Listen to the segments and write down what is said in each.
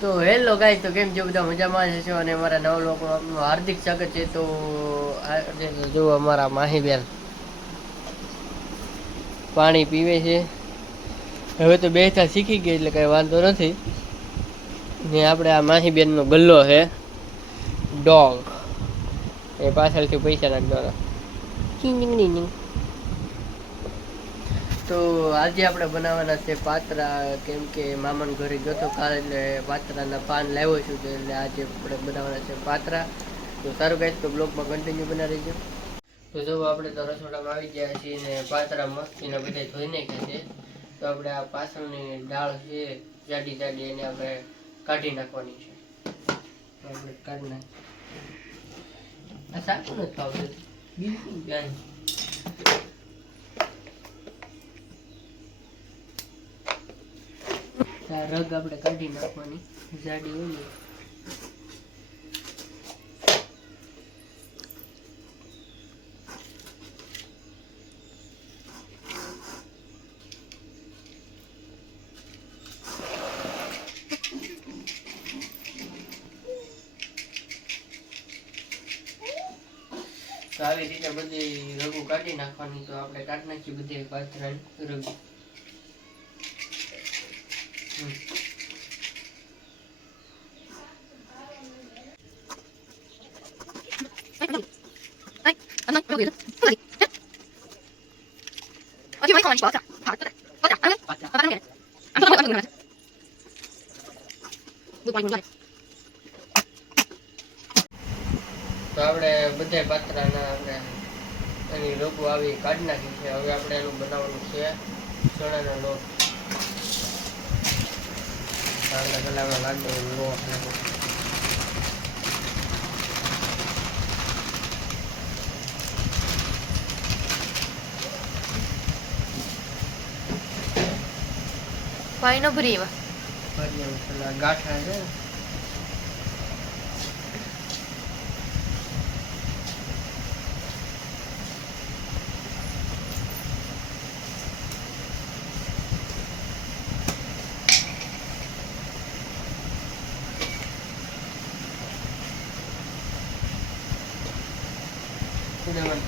તો hello guys, તો કેમ છો બધા? મજામાં છો? અને અમારા નવા લોકોમાં આપનું હાર્દિક સ્વાગત છે. તો આજે જો અમારા માહીબેન પાણી પીવે છે. હવે તો બેઠા શીખી ગયા એટલે કઈ વાંધો નથી. ને આપણે આ માહીબેન નો ગલ્લો છે ડોગ, એ પાછળથી પૈસા નાખવાના. તો આજે આપણે બનાવવાના છે પાત્રા, કેમ કે મામાના ઘરે ગયો તો કાલે, એટલે પાત્રાના પાન લાવ્યો છું. એટલે આજે આપણે બનાવવાના છે પાત્રા. તો સારું ગાઈસ, તો બ્લોગમાં કન્ટિન્યુ બના રહીજો. તો જો આપણે તો રસોડામાં આવી ગયા છીએ ને પાત્રા મસ્તીના બધા ધોઈ નાખ્યા છે. તો આપણે આ પાછળની ડાળ છે જાડી જાડી, એને આપણે કાઢી નાખવાની છે. આપણે કાઢી નાખીએ. આ સાચું નથી ખાવતું બિલકુલ ક્યાંય. રગ આપણે કાઢી નાખવાની, જાડી હોય ને. તો આવી રીતે બધી રગુ કાઢી નાખવાની. તો આપણે કાઢી નાખીએ બધી પાથરાની રગુ. તો આપણે બધા પાત્રાના આપણે એની રગુ આવી કાઢી નાખી છે. હવે આપણે એનું બનાવવાનું છે ચણાનો લોટ. આપણે ગલામાં લાગતો લોટ નાખો. પાણી નો ભરી એવા પેલા ગાંઠા છે.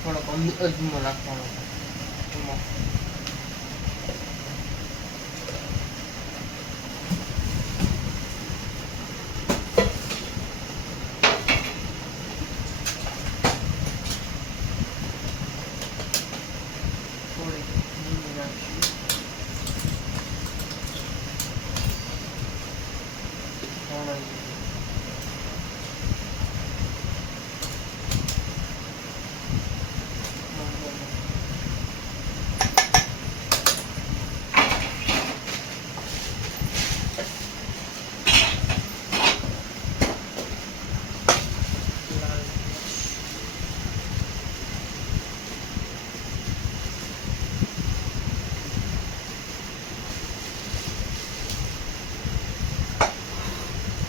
થોડોક અજમો નાખવાનો.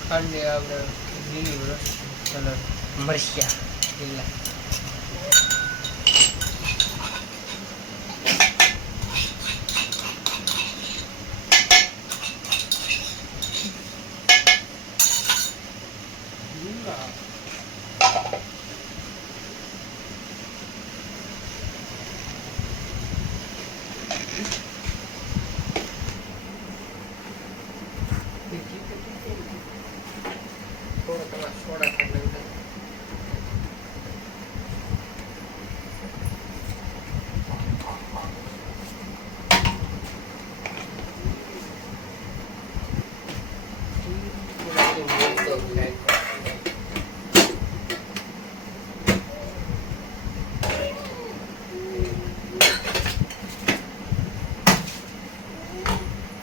ખાંડે આપણે લીલી કલર મરચા લીલા. થોડો તમારે સોડા ખાંડ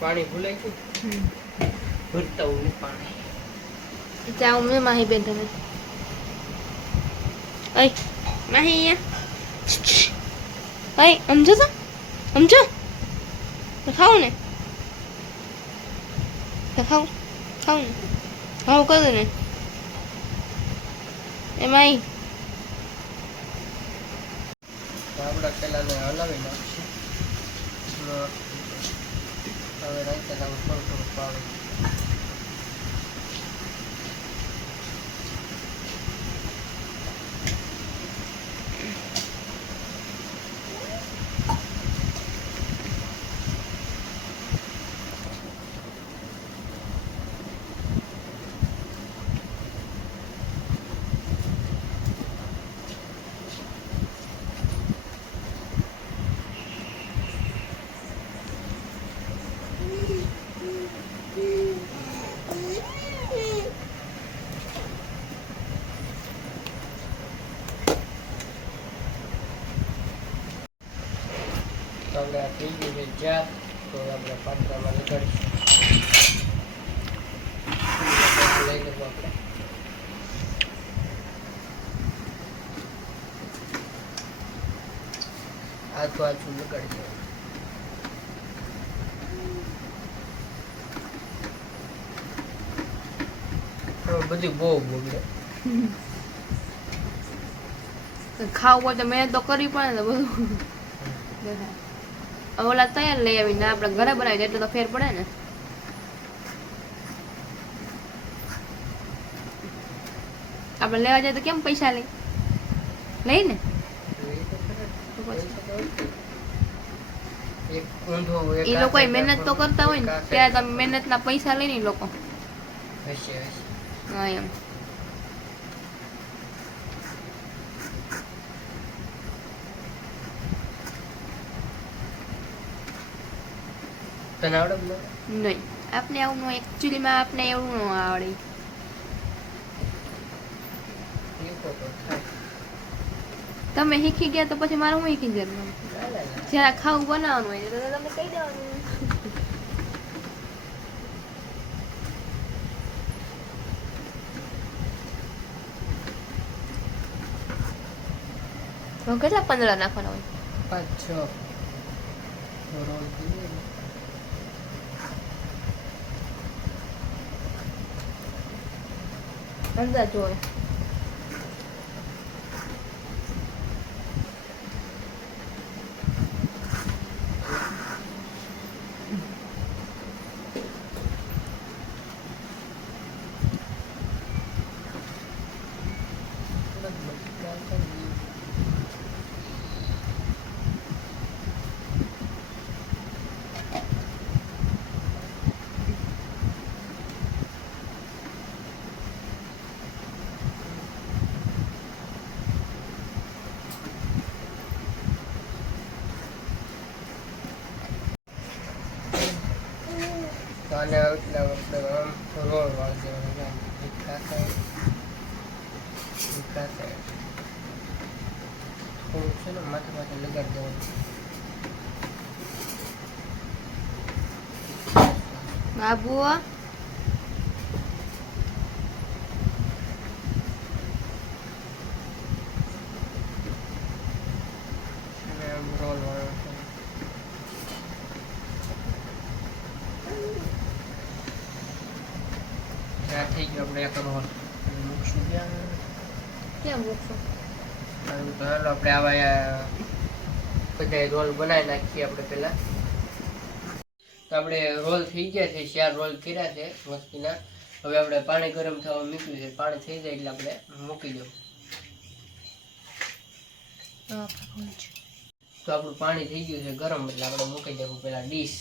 પાણી ભૂલાઈ ગયું. ભરતા હું પાણી જાઉં મેં માહી બેન તમે અય માહી અહીંયા અય સમજો તો સમજો ખાવ ને ખાવ ખાવ ને ખાવ કરો ને એ માહી આપણા પેલાને હલાવી નાખશું. હવે રાઈતા થોડું થોડું પાણી થઈ ગયું છે ચાર, તો આપણે પાત્રામાં લગાડીશું. લઈ લેવું આપણે. આછું આછું લગાડી દેવું. બધી બહુ બગડે. ખાવું હોય તો મહેનત તો કરવી પડે ને બધું. ઓલા તૈયાર લઈ આવીને આપણે ઘરે બનાવી એટલે તો ફેર પડે ને. આપણે લેવા જાય તો કેમ પૈસા લઈ ને એ લોકો મહેનત તો કરતા હોય ને ત્યારે તમે મહેનત ના પૈસા લઈને એ લોકો હા એમ. તને આવડે નહીં આપણે આવું એકચ્યુઅલીમાં આપણે એવું ન આવડે. તમે શીખી ગયા તો પછી મારે હું શીખી જવાનું. જરા ખાવું બનાવવાનું હોય તો તમે કહી દેવાનું. કેટલા 15 નાખવાના હોય? 5-6 અંદાજ હોય. અને એટલે આપણે આમ રોલ વાળી દેવાનું. થોડુંક છે ને માથે માથે લગાડી દેવાનું. બાબુ રોલ વાળો થઈ ગયો. આપણે એક રોલ મૂકશું ક્યાં મૂકશો? તો હાલો આપણે આવા બધા રોલ બનાવી નાખીએ આપણે પહેલા. તો આપણે રોલ થઈ ગયા છે, 4 રોલ કર્યા છે મસ્તીના. હવે આપણે પાણી ગરમ થવા મૂક્યું છે. પાણી થઈ જાય એટલે આપણે મૂકી દઉં. તો આપણું પાણી થઈ ગયું છે ગરમ એટલે આપણે મૂકી દેવું પેલા ડીશ.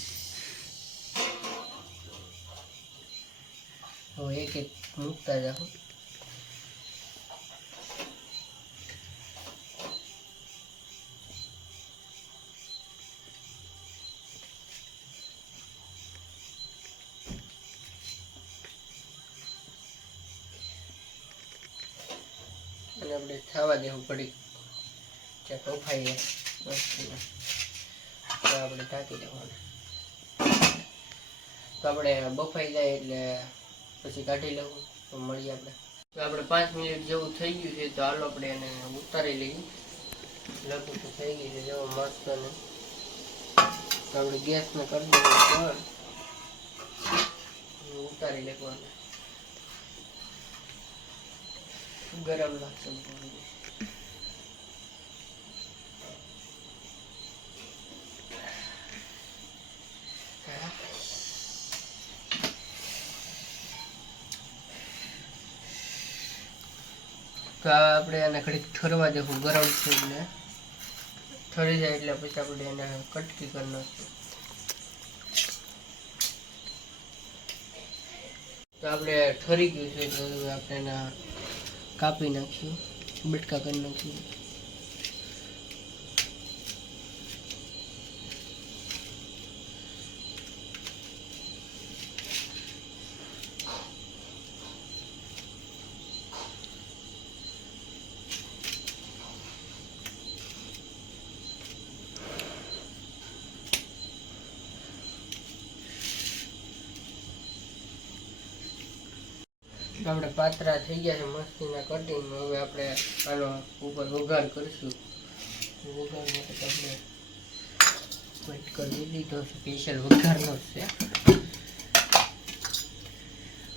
હવે એક એક મૂકતા જાઓ. અને આપણે થવા દેવું પડી ત્યાં તોફાઈ જાય. તો આપણે ઢાંકી દેવાનું. તો આપણે બફાઈ જાય એટલે પછી કાઢી લેવું. તો મળીએ આપણે. તો આપણે 5 મિનિટ જેવું થઈ ગયું છે. તો હાલો આપણે એને ઉતારી લઈએ. લગભગ તો થઈ ગઈ છે જેવો મસ્ત. ને તો આપણે ગેસને કરી દેવું ઉતારી લેવાનું. ગરમ લાગશે. તો આપણે એને ઘડીક ઠરવા દેવું. ગરમ છે એટલે ઠરી જાય એટલે પછી આપણે એને કટકી કરી નાખીએ. તો આપણે ઠરી ગયું છે તો આપણે એના કાપી નાખ્યું, બટકા કરી નાખ્યું. આપણે પાતરા થઈ ગયા છે મસ્તીના કટિંગ. હવે આપણે આનો ઉપર વઘાર કરીશું. વઘાર માટે આપણે વેટ કરી દીધો સ્પેશિયલ વઘારનો જ છે.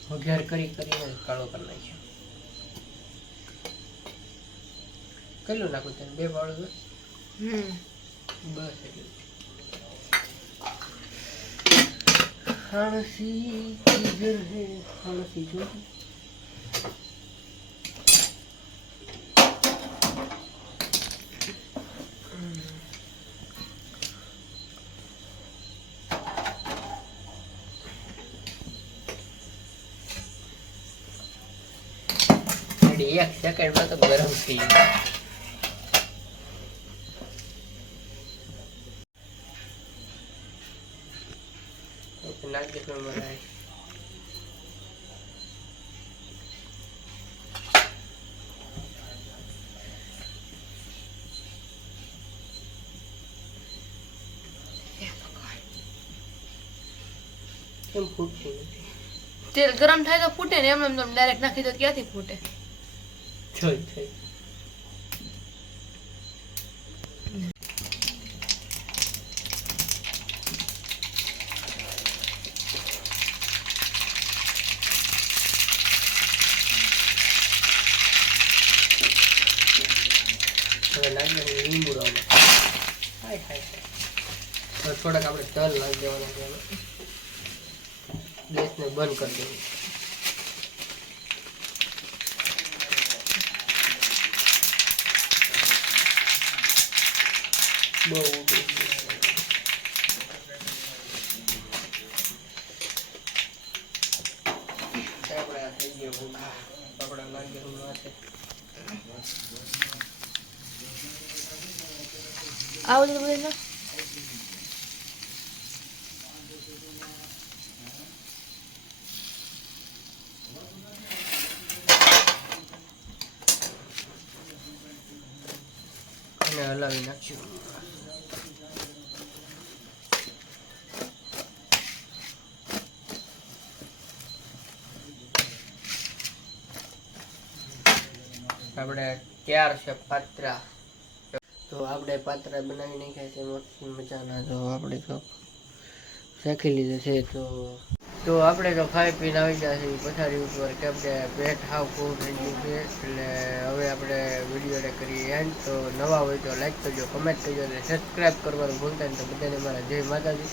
વઘાર કરીને કાળો કરી નાખ્યો. કેટલું નાખું તને? 2 પાવડું બસ એટલું. ખાણસી કિધર હે ખાણસી જો એક સેકન્ડમાં તો ગરમ થઈ જાય. નાખી દે મલાઈ. કેમ ફૂટતી નથી? તેલ ગરમ થાય તો ફૂટે ને, એમ ડાયરેક્ટ નાખી દો ક્યાંથી ફૂટે? જોઈ થઈ. હવે નાખી દે લીંબુ રવા. હાય હાય. હવે થોડાક આપણે તલ નાખી દેવાના છે. ગેસને બંધ કરી દેવું. બહુ આપણા થઈ ગયો ભૂખા પકડા લાગે માથે. આવું તો બધું ના અને હલાવી નાખ્યું. આપણે તૈયાર છે પાત્રા. તો આપણે પાત્રા બનાવી નાખ્યા છે મસ્ત મજાના. તો આપણે તો શેકી લીધું છે. તો આપણે તો ખાઈ પીને આવી ગયા છીએ પથારી ઉપર, કેમ કે પેટ હાવ ફૂલ થઈ ગયું છે. એટલે હવે આપણે વિડીયોને કરીએ એન્ડ. તો નવા હોય તો લાઈક કરજો, કમેન્ટ કરજો અને સબસ્ક્રાઈબ કરવાનું ભૂલતા નહીં. તો બધાને મારા જય માતાજી.